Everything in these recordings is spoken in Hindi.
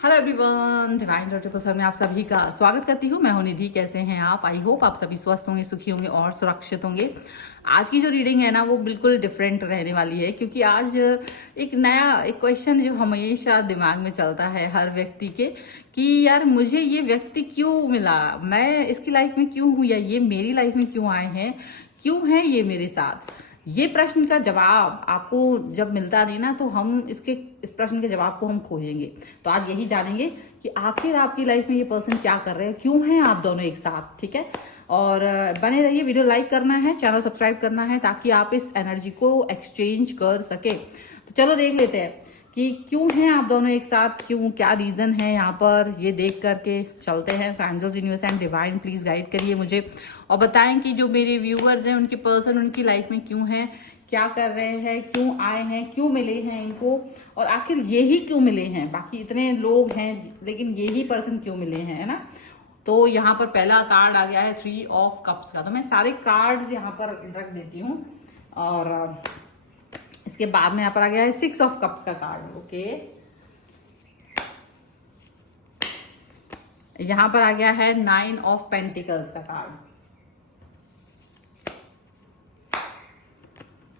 हेलो एवरीवन, डिवाइन ट्रिपल में आप सभी का स्वागत करती हूँ। मैं हूँ निधि। कैसे हैं आप? आई होप आप सभी स्वस्थ होंगे, सुखी होंगे और सुरक्षित होंगे। आज की जो रीडिंग है ना, वो बिल्कुल डिफरेंट रहने वाली है, क्योंकि आज एक नया क्वेश्चन जो हमेशा दिमाग में चलता है हर व्यक्ति के, कि यार मुझे ये व्यक्ति क्यों मिला, मैं इसकी लाइफ में क्यों हूँ, या ये मेरी लाइफ में क्यों आए हैं, क्यों है ये मेरे साथ। ये प्रश्न का जवाब आपको जब मिलता नहीं ना, तो हम इस प्रश्न के जवाब को हम खोजेंगे। तो आज यही जानेंगे कि आखिर आपकी लाइफ में ये पर्सन क्या कर रहे हैं, क्यों हैं आप दोनों एक साथ। ठीक है, और बने रहिए। वीडियो लाइक करना है, चैनल सब्सक्राइब करना है, ताकि आप इस एनर्जी को एक्सचेंज कर सके। तो चलो देख लेते हैं कि क्यों हैं आप दोनों एक साथ, क्यों, क्या रीजन है यहाँ पर, ये देख करके चलते हैं। Angels, universe and divine, please guide करिए मुझे और बताएं कि जो मेरे व्यूअर्स हैं, उनके पर्सन उनकी लाइफ में क्यों हैं, क्या कर रहे हैं, क्यों आए हैं, क्यों मिले हैं इनको, और आखिर यही क्यों मिले हैं। बाकी इतने लोग हैं, लेकिन यही पर्सन क्यों मिले हैं, है ना। तो यहाँ पर पहला कार्ड आ गया है 3 ऑफ कप्स का। तो मैं सारे कार्ड्स यहाँ पर रख देती हूँ, और इसके बाद में यहाँ पर आ गया है 6 ऑफ कप्स का कार्ड। ओके, यहाँ पर आ गया है 9 ऑफ पेंटिकल्स का कार्ड।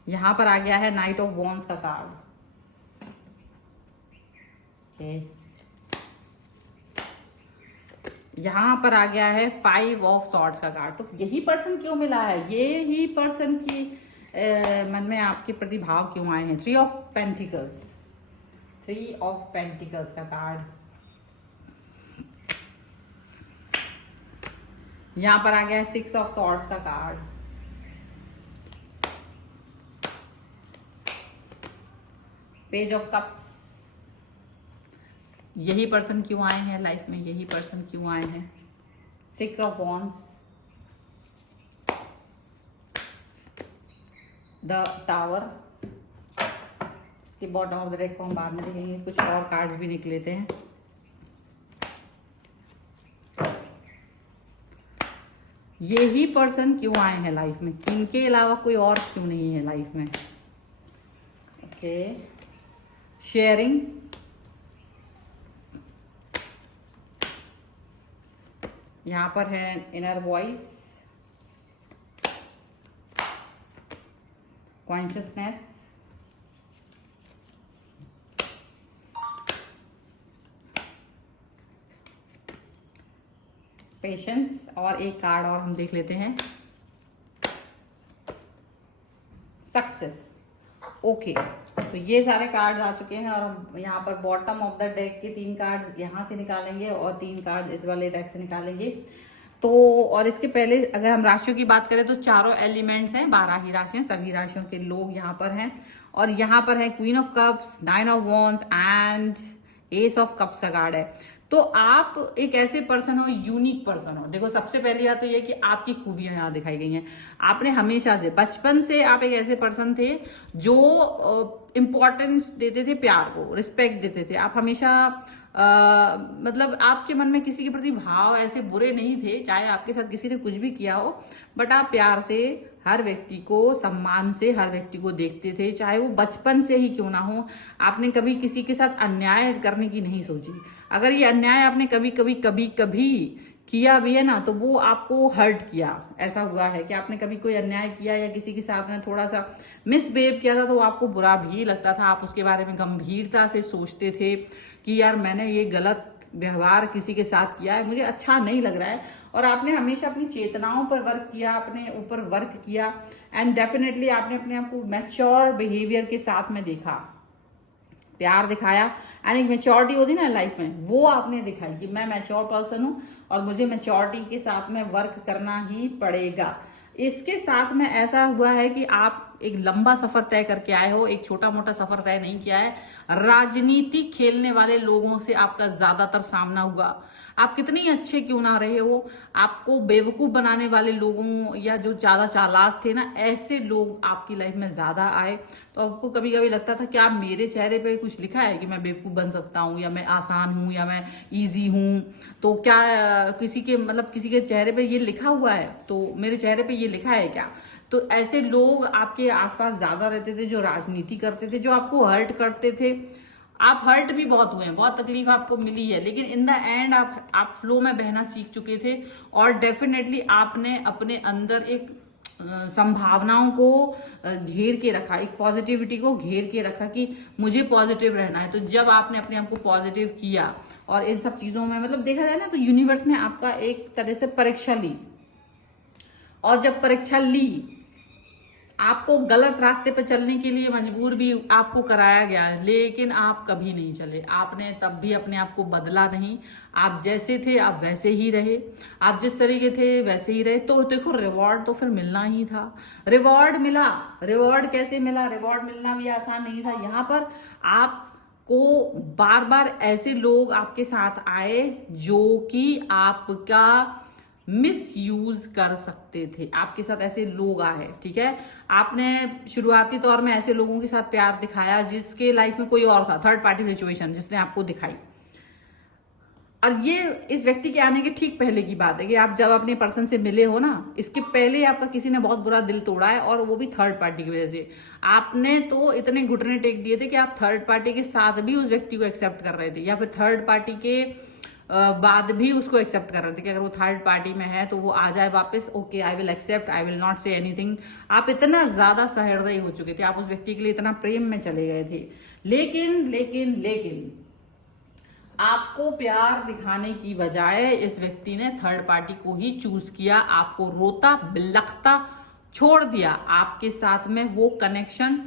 यहाँ पर आ गया है नाइट ऑफ वॉन्ड्स का कार्ड। ओके, यहाँ पर आ गया है 5 ऑफ सॉर्ड्स का कार्ड। तो यही पर्सन क्यों मिला है, ये ही पर्सन की मन में आपके प्रति भाव क्यों आए हैं। 3 ऑफ पेंटिकल्स, 3 ऑफ पेंटिकल्स का कार्ड। यहाँ पर आ गया है 6 ऑफ सॉर्ड्स का कार्ड। Page of cups. यही पर्सन क्यों आए हैं लाइफ में, यही पर्सन क्यों आए हैं। 6 ऑफ वॉन्ड्स, द टावर। इसके बॉटम ऑफ द डेक को हम बाद में देखेंगे, कुछ और कार्ड्स भी निकले थे। यही पर्सन क्यों आए हैं लाइफ में, इनके अलावा कोई और क्यों नहीं है लाइफ में। Okay, sharing. यहां पर है इनर वॉइस, कॉन्शियसनेस, पेशेंस, और एक कार्ड और हम देख लेते हैं, सक्सेस। ओके, तो ये सारे कार्ड्स आ चुके हैं, और हम यहाँ पर बॉटम ऑफ द डेक के 3 कार्ड्स यहाँ से निकालेंगे और 3 कार्ड इस वाले डेक से निकालेंगे। तो और इसके पहले अगर हम राशियों की बात करें, तो चारों एलिमेंट्स हैं, 12 ही राशियां, सभी राशियों के लोग यहाँ पर हैं। और यहाँ पर है queen of cups, 9 of wands and S of cups का कार्ड है। तो आप एक ऐसे पर्सन हो, यूनिक पर्सन हो। देखो, सबसे पहली बात तो ये कि आपकी खूबियां यहाँ दिखाई गई हैं। आपने हमेशा से, बचपन से आप एक ऐसे पर्सन थे जो इम्पोर्टेंस देते थे, प्यार को रिस्पेक्ट देते थे। आप हमेशा मतलब आपके मन में किसी के प्रति भाव ऐसे बुरे नहीं थे, चाहे आपके साथ किसी ने कुछ भी किया हो, बट आप प्यार से हर व्यक्ति को, सम्मान से हर व्यक्ति को देखते थे, चाहे वो बचपन से ही क्यों ना हो। आपने कभी किसी के साथ अन्याय करने की नहीं सोची। अगर ये अन्याय आपने कभी कभी कभी कभी किया भी है ना, तो वो आपको हर्ट किया। ऐसा हुआ है कि आपने कभी कोई अन्याय किया या किसी के साथ में थोड़ा सा मिसबिहेव किया था, तो आपको बुरा भी लगता था। आप उसके बारे में गंभीरता से सोचते थे कि यार मैंने ये गलत व्यवहार किसी के साथ किया है, मुझे अच्छा नहीं लग रहा है। और आपने हमेशा अपनी चेतनाओं पर वर्क किया, अपने ऊपर वर्क किया, एंड डेफिनेटली आपने अपने आप को मैच्योर बिहेवियर के साथ में देखा, प्यार दिखाया। एंड एक मेच्योरिटी होती ना लाइफ में, वो आपने दिखाई कि मैं मैच्योर पर्सन हूँ और मुझे मैच्योरिटी के साथ में वर्क करना ही पड़ेगा। इसके साथ में ऐसा हुआ है कि आप एक लंबा सफर तय करके आए हो, एक छोटा मोटा सफर तय नहीं किया है। राजनीति खेलने वाले लोगों से आपका ज्यादातर सामना हुआ। आप कितनी अच्छे क्यों ना रहे हो, आपको बेवकूफ बनाने वाले लोगों या जो ज्यादा चालाक थे ना, ऐसे लोग आपकी लाइफ में ज्यादा आए। तो आपको कभी कभी लगता था क्या मेरे चेहरे पे कुछ लिखा है कि मैं बेवकूफ बन सकता हूँ, या मैं आसान हूँ, या मैं इजी हूँ। तो क्या किसी के मतलब किसी के चेहरे पे ये लिखा हुआ है, तो मेरे चेहरे पे ये लिखा है क्या। तो ऐसे लोग आपके आसपास ज्यादा रहते थे, जो राजनीति करते थे, जो आपको हर्ट करते थे। आप हर्ट भी बहुत हुए हैं, बहुत तकलीफ आपको मिली है, लेकिन इन द एंड आप फ्लो में बहना सीख चुके थे और डेफिनेटली आपने अपने अंदर एक संभावनाओं को घेर के रखा, एक पॉजिटिविटी को घेर के रखा कि मुझे पॉजिटिव रहना है। तो जब आपने अपने आप को पॉजिटिव किया और इन सब चीजों में मतलब देखा जाए ना, तो यूनिवर्स ने आपका एक तरह से परीक्षा ली, और जब परीक्षा ली आपको गलत रास्ते पर चलने के लिए मजबूर भी आपको कराया गया, लेकिन आप कभी नहीं चले। आपने तब भी अपने आप को बदला नहीं, आप जैसे थे आप वैसे ही रहे, आप जिस तरीके थे वैसे ही रहे। तो देखो रिवॉर्ड तो फिर मिलना ही था, रिवॉर्ड मिला। रिवॉर्ड कैसे मिला? रिवॉर्ड मिलना भी आसान नहीं था। यहाँ पर आपको बार बार ऐसे लोग आपके साथ आए जो कि आपका मिस यूज कर सकते थे। आपके साथ ऐसे लोग आए, ठीक है, आपने शुरुआती तौर में ऐसे लोगों के साथ प्यार दिखाया जिसके लाइफ में कोई और था, थर्ड पार्टी सिचुएशन जिसने आपको दिखाई। और ये इस व्यक्ति के आने के ठीक पहले की बात है कि आप जब अपने पर्सन से मिले हो ना, इसके पहले आपका किसी ने बहुत बुरा दिल तोड़ा है, और वो भी थर्ड पार्टी की वजह से। आपने तो इतने घुटने टेक दिए थे कि आप थर्ड पार्टी के साथ भी उस व्यक्ति को एक्सेप्ट कर रहे थे, या फिर थर्ड पार्टी के बाद भी उसको एक्सेप्ट कर रहे थे कि अगर वो थर्ड पार्टी में है तो वो आ जाए वापस, okay I will accept, I will not say anything. आप इतना ज्यादा सहृदय हो चुके थे, आप उस व्यक्ति के लिए इतना प्रेम में चले गए थे। लेकिन लेकिन लेकिन आपको प्यार दिखाने की बजाय इस व्यक्ति ने थर्ड पार्टी को ही चूज किया, आपको रोता बिलखता छोड़ दिया। आपके साथ में वो कनेक्शन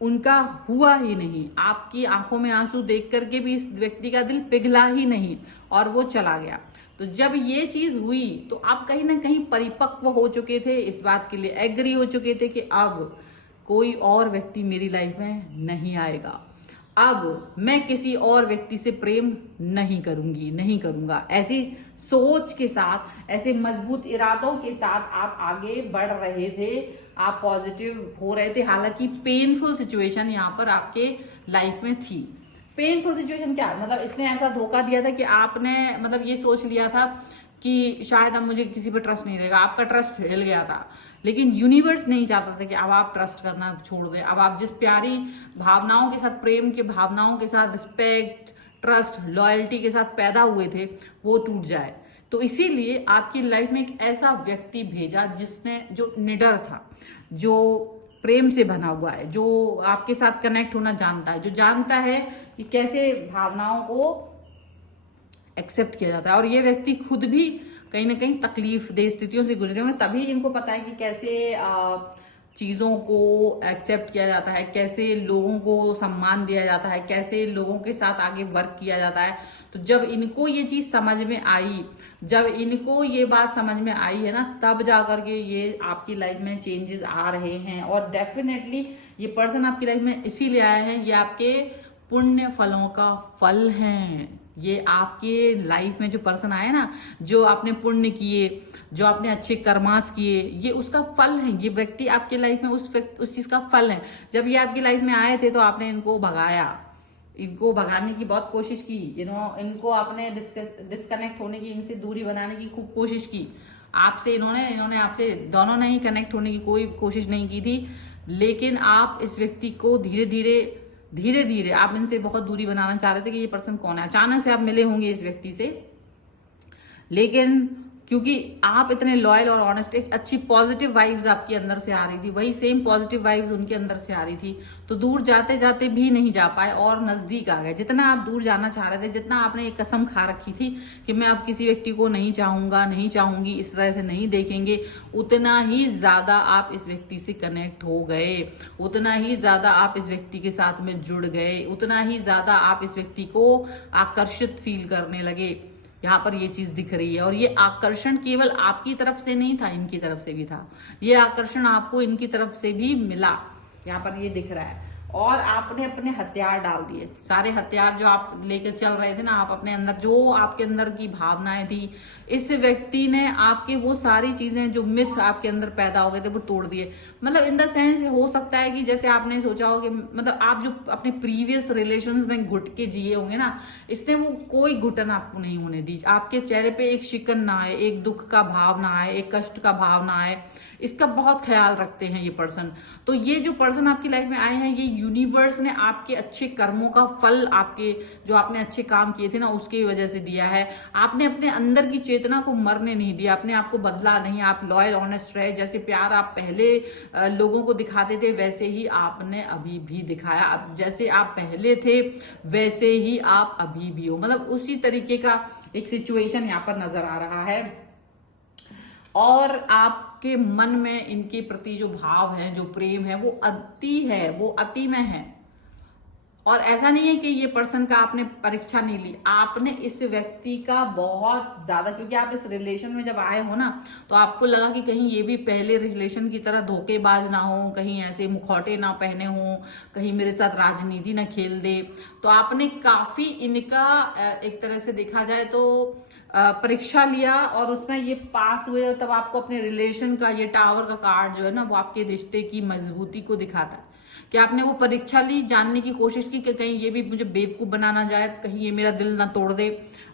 उनका हुआ ही नहीं। आपकी आंखों में आंसू देख करके भी इस व्यक्ति का दिल पिघला ही नहीं, और वो चला गया। तो जब ये चीज हुई तो आप कहीं ना कहीं परिपक्व हो चुके थे, इस बात के लिए एग्री हो चुके थे कि अब कोई और व्यक्ति मेरी लाइफ में नहीं आएगा, अब मैं किसी और व्यक्ति से प्रेम नहीं करूंगी, नहीं करूंगा। ऐसी सोच के साथ, ऐसे मजबूत इरादों के साथ आप आगे बढ़ रहे थे, आप पॉजिटिव हो रहे थे। हालांकि पेनफुल सिचुएशन यहाँ पर आपके लाइफ में थी। पेनफुल सिचुएशन क्या मतलब, इसने ऐसा धोखा दिया था कि आपने मतलब ये सोच लिया था कि शायद अब मुझे किसी पर ट्रस्ट नहीं रहेगा, आपका ट्रस्ट हिल गया था। लेकिन यूनिवर्स नहीं चाहता था कि अब आप ट्रस्ट करना छोड़ दें। अब आप जिस प्यारी भावनाओं के साथ, प्रेम के भावनाओं के साथ, रिस्पेक्ट, ट्रस्ट, लॉयल्टी के साथ पैदा हुए थे, वो टूट जाए। तो इसीलिए आपकी लाइफ में एक ऐसा व्यक्ति भेजा जिसने, जो निडर था, जो प्रेम से बना हुआ है, जो आपके साथ कनेक्ट होना जानता है, जो जानता है कि कैसे भावनाओं को एक्सेप्ट किया जाता है। और ये व्यक्ति खुद भी कहीं ना कहीं तकलीफ दे स्थितियों से गुजरे होंगे, तभी इनको पता है कि कैसे चीजों को एक्सेप्ट किया जाता है, कैसे लोगों को सम्मान दिया जाता है, कैसे लोगों के साथ आगे वर्क किया जाता है। तो जब इनको ये चीज समझ में आई, जब इनको ये बात समझ में आई है ना, तब जाकर के ये आपकी लाइफ में चेंजेस आ रहे हैं। और डेफिनेटली ये पर्सन आपकी लाइफ में इसीलिए आए हैं, ये आपके पुण्य फलों का फल हैं। ये आपके लाइफ में जो पर्सन आए ना, जो आपने पुण्य किए, जो आपने अच्छे कर्मास किए, ये उसका फल है। ये व्यक्ति आपके लाइफ में उस चीज का फल है। जब ये आपकी लाइफ में आए थे तो आपने इनको भगाया, इनको भगाने की बहुत कोशिश की, इनको आपने डिस्कनेक्ट होने की, इनसे दूरी बनाने की खूब कोशिश की। आपसे इन्होंने आपसे, दोनों ने ही कनेक्ट होने की कोई कोशिश नहीं की थी। लेकिन आप इस व्यक्ति को धीरे धीरे आप इनसे बहुत दूरी बनाना चाह रहे थे कि ये पर्सन कौन है। अचानक से आप मिले होंगे इस व्यक्ति से, लेकिन क्योंकि आप इतने लॉयल और ऑनेस्ट, एक अच्छी पॉजिटिव वाइब्स आपके अंदर से आ रही थी, वही सेम पॉजिटिव वाइब्स उनके अंदर से आ रही थी, तो दूर जाते जाते भी नहीं जा पाए और नजदीक आ गए। जितना आप दूर जाना चाह रहे थे, जितना आपने एक कसम खा रखी थी कि मैं अब किसी व्यक्ति को नहीं चाहूंगा, नहीं चाहूंगी, इस तरह से नहीं देखेंगे, उतना ही ज्यादा आप इस व्यक्ति से कनेक्ट हो गए, उतना ही ज्यादा आप इस व्यक्ति के साथ में जुड़ गए, उतना ही ज्यादा आप इस व्यक्ति को आकर्षित फील करने लगे। यहाँ पर ये चीज दिख रही है। और ये आकर्षण केवल आपकी तरफ से नहीं था, इनकी तरफ से भी था। ये आकर्षण आपको इनकी तरफ से भी मिला, यहाँ पर ये दिख रहा है। और आपने अपने हथियार डाल दिए, सारे हथियार जो आप लेकर चल रहे थे ना, आप अपने अंदर, जो आपके अंदर की भावनाएं थी, इस व्यक्ति ने आपके वो सारी चीजें, जो मिथ आपके अंदर पैदा हो गए थे, वो तोड़ दिए। मतलब इन द सेंस हो सकता है कि जैसे आपने सोचा हो कि मतलब आप जो अपने प्रीवियस रिलेशंस में घुट के जिए होंगे ना, इसने वो कोई घुटन आपको नहीं होने दी। आपके चेहरे पे एक शिकन ना आए, एक दुख का भाव ना आए, एक कष्ट का भाव ना आए, इसका बहुत ख्याल रखते हैं ये पर्सन। तो ये जो पर्सन आपकी लाइफ में आए हैं, ये यूनिवर्स ने आपके अच्छे कर्मों का फल, आपके जो आपने अच्छे काम किए थे ना उसकी वजह से दिया है। आपने अपने अंदर की चेतना को मरने नहीं दिया, अपने आप को बदला नहीं, आप लॉयल ऑनेस्ट रहे। जैसे प्यार आप पहले लोगों को दिखाते थे वैसे ही आपने अभी भी दिखाया। अब जैसे आप पहले थे वैसे ही आप अभी भी हो, मतलब उसी तरीके का एक सिचुएशन यहाँ पर नजर आ रहा है। और आपके मन में इनके प्रति जो भाव है, जो प्रेम है, वो अति है, वो अति में है। और ऐसा नहीं है कि ये पर्सन का आपने परीक्षा नहीं ली, आपने इस व्यक्ति का बहुत ज्यादा, क्योंकि आप इस रिलेशन में जब आए हो ना तो आपको लगा कि कहीं ये भी पहले रिलेशन की तरह धोखेबाज ना हो, कहीं ऐसे मुखौटे ना पहने हो, कहीं मेरे साथ राजनीति ना खेल दे। तो आपने काफी इनका एक तरह से देखा जाए तो परीक्षा लिया और उसमें ये पास हुए। तब आपको अपने रिलेशन का ये टावर का कार्ड जो है ना वो आपके रिश्ते की मजबूती को दिखाता है कि आपने वो परीक्षा ली, जानने की कोशिश की कि कहीं ये भी मुझे बेवकूफ बनाना जाए, कहीं ये मेरा दिल ना तोड़ दे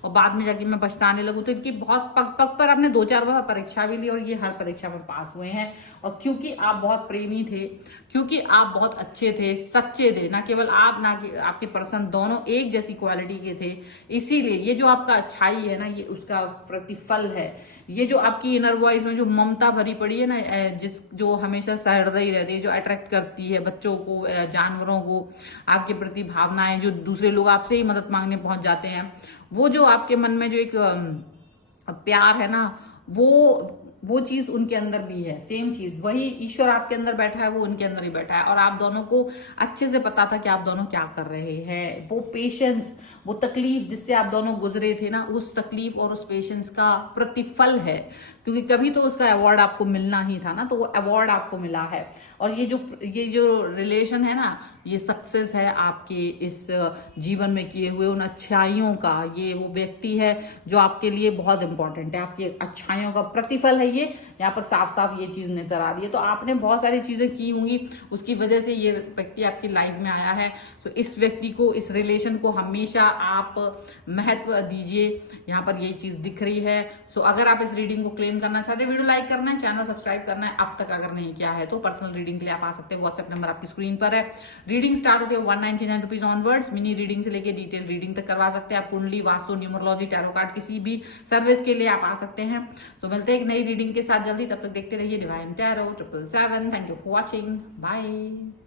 और बाद में जाके मैं पछताने लगूं। तो इनकी बहुत पग पग पर आपने 2-4 बार परीक्षा भी ली और ये हर परीक्षा में पास हुए हैं। और क्योंकि आप बहुत प्रेमी थे, क्योंकि आप बहुत अच्छे थे, सच्चे थे, ना केवल आप ना कि आपके पर्सन, दोनों एक जैसी क्वालिटी के थे, इसीलिए ये जो आपका अच्छाई है ना ये उसका प्रतिफल है। ये जो आपकी इनर वॉइस में जो ममता भरी पड़ी है ना, जिस जो हमेशा सहृदयी रहती है, जो अट्रैक्ट करती है बच्चों को, जानवरों को, आपके प्रति भावनाएं, जो दूसरे लोग आपसे ही मदद मांगने पहुंच जाते हैं, वो जो आपके मन में जो एक प्यार है ना, वो चीज उनके अंदर भी है। सेम चीज, वही ईश्वर आपके अंदर बैठा है, वो उनके अंदर ही बैठा है। और आप दोनों को अच्छे से पता था कि आप दोनों क्या कर रहे हैं। वो पेशेंस, वो तकलीफ जिससे आप दोनों गुजरे थे ना, उस तकलीफ और उस पेशेंस का प्रतिफल है, क्योंकि कभी तो उसका अवार्ड आपको मिलना ही था ना, तो वो अवार्ड आपको मिला है। और ये जो रिलेशन है ना, ये सक्सेस है आपके इस जीवन में किए हुए उन अच्छाइयों का। ये वो व्यक्ति है जो आपके लिए बहुत इंपॉर्टेंट है, आपकी अच्छाइयों का प्रतिफल है। ये यहाँ पर साफ साफ ये चीज नजर आ रही है। तो आपने बहुत सारी चीजें की होंगी, उसकी वजह से ये व्यक्ति आपकी लाइफ में आया है। तो इस व्यक्ति को, इस रिलेशन को हमेशा आप महत्व दीजिए, यहाँ पर ये चीज दिख रही है। सो अगर आप इस रीडिंग को क्लेम करना चाहते हैं, वीडियो लाइक करना है, चैनल सब्सक्राइब करना है अब तक अगर नहीं किया है तो। पर्सनल रीडिंग के लिए आप आ सकते हैं, व्हाट्सएप नंबर आपकी स्क्रीन पर है। रीडिंग स्टार्ट होती है 199 रुपीज ऑनवर्ड्स। मिनी रीडिंग से लेकर डिटेल रीडिंग तक करवा सकते हैं आप। कुंडली, वास्तु, न्यूमरोलॉजी, टैरो कार्ड, किसी भी सर्विस के लिए आप आ सकते हैं। तो मिलते हैं एक नई रीडिंग के साथ जल्दी, तब तक देखते रहिए divine tarot 777। Thank you for watching, bye.